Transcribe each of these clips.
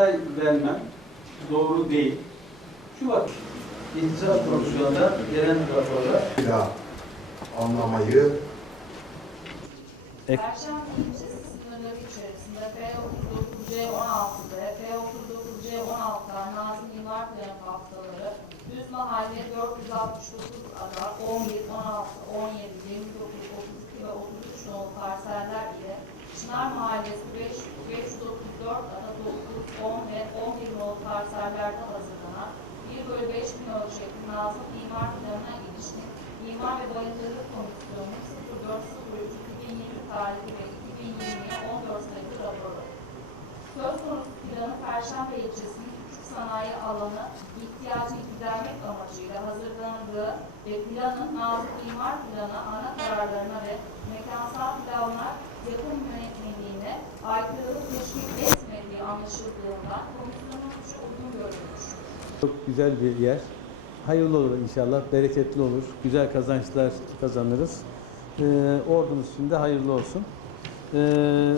detay vermem doğru değil. Şu bak, İhtisas Komisyonu'nda gelen raporda daha anlamayı Perşembe ilçesi sınırları içerisinde F39C16'da, F39C16'dan Nazım İmar Planı haftaları, Düz Mahalle 469 ada, 11, 16, 17, 29, 32 ve 33 nolu parseller ile Çınar Mahallesi 5, 534 ada, 9, 10 ve 11 nolu parsellerde hazırlanan 1 bölü 5 bin ölçekli Nazım İmar Planı'na ilişkin İmar ve Bayındırlık Komisyonu 04.03.2020 tarihi ve 2020'ye 14 sayılı raporu. Söz konusu planı Perşembe ilçesinin küçük sanayi alanı ihtiyacını gidermek amacıyla hazırlandığı ve planın nazım imar planı ana kararlarına ve mekansal planlar yapım yönetmeliğine aykırılık teşkil etmediği anlaşıldığından Çok güzel bir yer. Hayırlı olur inşallah, bereketli olur, güzel kazançlar kazanırız. Ee, ordumuz için de hayırlı olsun. Ee,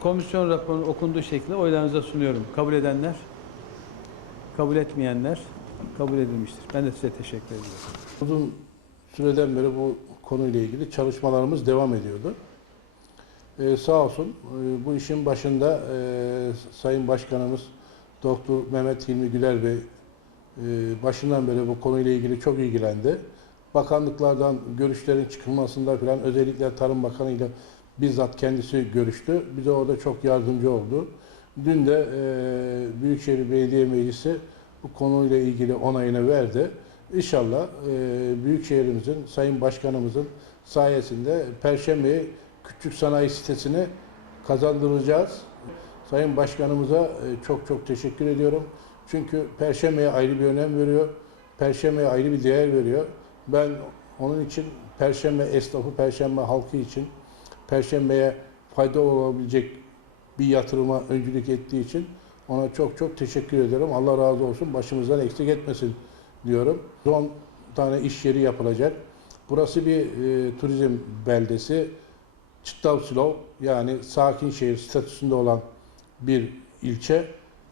komisyon raporunun okunduğu şekilde oylarınıza sunuyorum. Kabul edenler, kabul etmeyenler kabul edilmiştir. Ben de size teşekkür ediyorum. Uzun süreden beri bu konuyla ilgili çalışmalarımız devam ediyordu. Ee, sağ olsun e, bu işin başında e, Sayın Başkanımız Doktor Mehmet Hilmi Güler Bey e, başından beri bu konuyla ilgili çok ilgilendi. Bakanlıklardan görüşlerin çıkılmasında falan özellikle Tarım Bakanı ile bizzat kendisi görüştü. Bize orada çok yardımcı oldu. Dün de e, Büyükşehir Belediye Meclisi bu konuyla ilgili onayını verdi. İnşallah e, Büyükşehirimizin, Sayın Başkanımızın sayesinde Perşembe'yi küçük sanayi sitesini kazandıracağız. Sayın Başkanımıza e, çok çok teşekkür ediyorum. Çünkü Perşembe'ye ayrı bir önem veriyor. Perşembe'ye ayrı bir değer veriyor. Ben onun için Perşembe esnafı, Perşembe halkı için Perşembe'ye fayda olabilecek bir yatırıma öncülük ettiği için ona çok çok teşekkür ederim. Allah razı olsun. Başımızdan eksik etmesin diyorum. 10 tane iş yeri yapılacak. Burası bir e, turizm beldesi. Çıttavsilov yani sakin şehir statüsünde olan bir ilçe.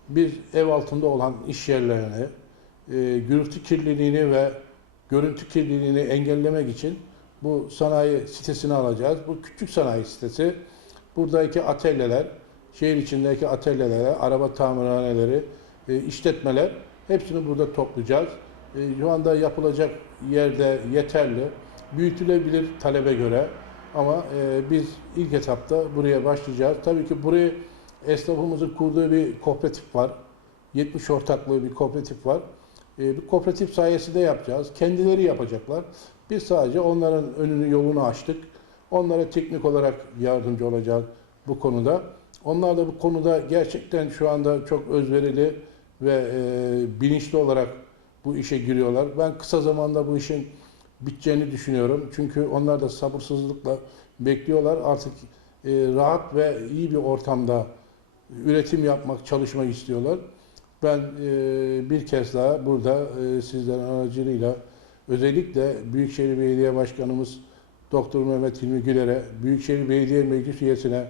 Bir ev altında olan iş yerlerini, e, gürültü kirliliğini ve görüntü kirliliğini engellemek için bu sanayi sitesini alacağız. Bu küçük sanayi sitesi. Buradaki atölyeler, şehir içindeki atölyeler, araba tamirhaneleri, e, işletmeler hepsini burada toplayacağız. E, Şu anda yapılacak yerde yeterli. Büyütülebilir talebe göre. Ama e, biz ilk etapta buraya başlayacağız. Tabii ki buraya esnafımızın kurduğu bir kooperatif var. 70 ortaklığı bir kooperatif var. E, bir kooperatif sayesinde yapacağız. Kendileri yapacaklar. Biz sadece onların önünü yolunu açtık. Onlara teknik olarak yardımcı olacağız bu konuda. Onlar da bu konuda gerçekten şu anda çok özverili ve e, bilinçli olarak bu işe giriyorlar. Ben kısa zamanda bu işin biteceğini düşünüyorum. Çünkü onlar da sabırsızlıkla bekliyorlar. Artık e, rahat ve iyi bir ortamda üretim yapmak, çalışmak istiyorlar. Ben e, bir kez daha burada e, sizlerin aracılığıyla özellikle Büyükşehir Belediye Başkanımız Doktor Mehmet Hilmi Güler'e, Büyükşehir Belediye Meclis üyesine,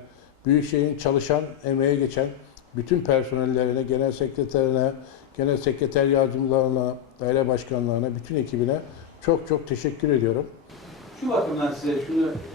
Büyükşehir'in çalışan, emeğe geçen bütün personellerine, genel sekreterine, genel sekreter yardımcılarına, daire başkanlarına, bütün ekibine çok çok teşekkür ediyorum. şu bakımdan size şunu